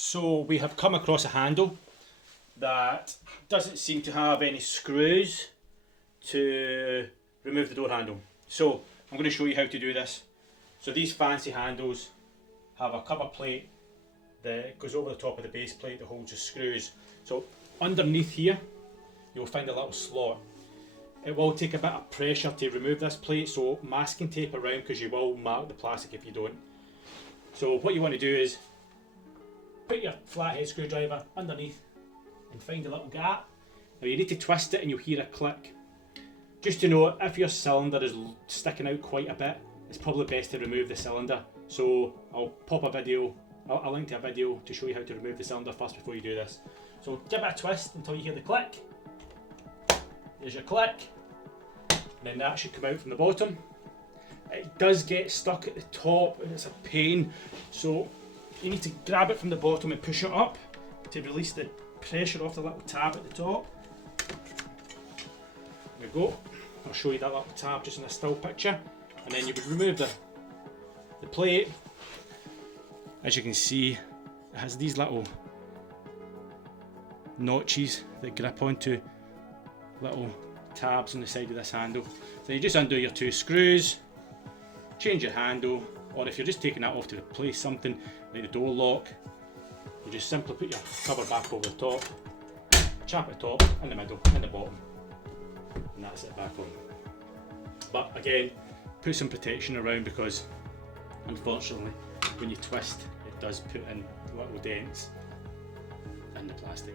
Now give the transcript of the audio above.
So we have come across a handle that doesn't seem to have any screws to remove the door handle. So I'm going to show you how to do this. So these fancy handles have a cover plate that goes over the top of the base plate that holds the screws. So underneath here you'll find a little slot. It will take a bit of pressure to remove this plate, so masking tape around because you will mark the plastic if you don't. So what you want to do is put your flathead screwdriver underneath and find a little gap. Now you need to twist it and you'll hear a click. Just to know, if your cylinder is sticking out quite a bit, it's probably best to remove the cylinder. So I'll pop a video, I'll link to a video to show you how to remove the cylinder first before you do this. So give it a twist until you hear the click. There's your click. And then that should come out from the bottom. It does get stuck at the top and it's a pain. So you need to grab it from the bottom and push it up to release the pressure off the little tab at the top. There we go. I'll show you that little tab just in a still picture. And then you would remove the plate. As you can see, it has these little notches that grip onto little tabs on the side of this handle. So you just undo your two screws, change your handle, or if you're just taking that off to replace something like the door lock, you just simply put your cover back over the top, chap at the top, in the middle, and the bottom, and that's it back on. But again, put some protection around because unfortunately when you twist it does put in little dents in the plastic.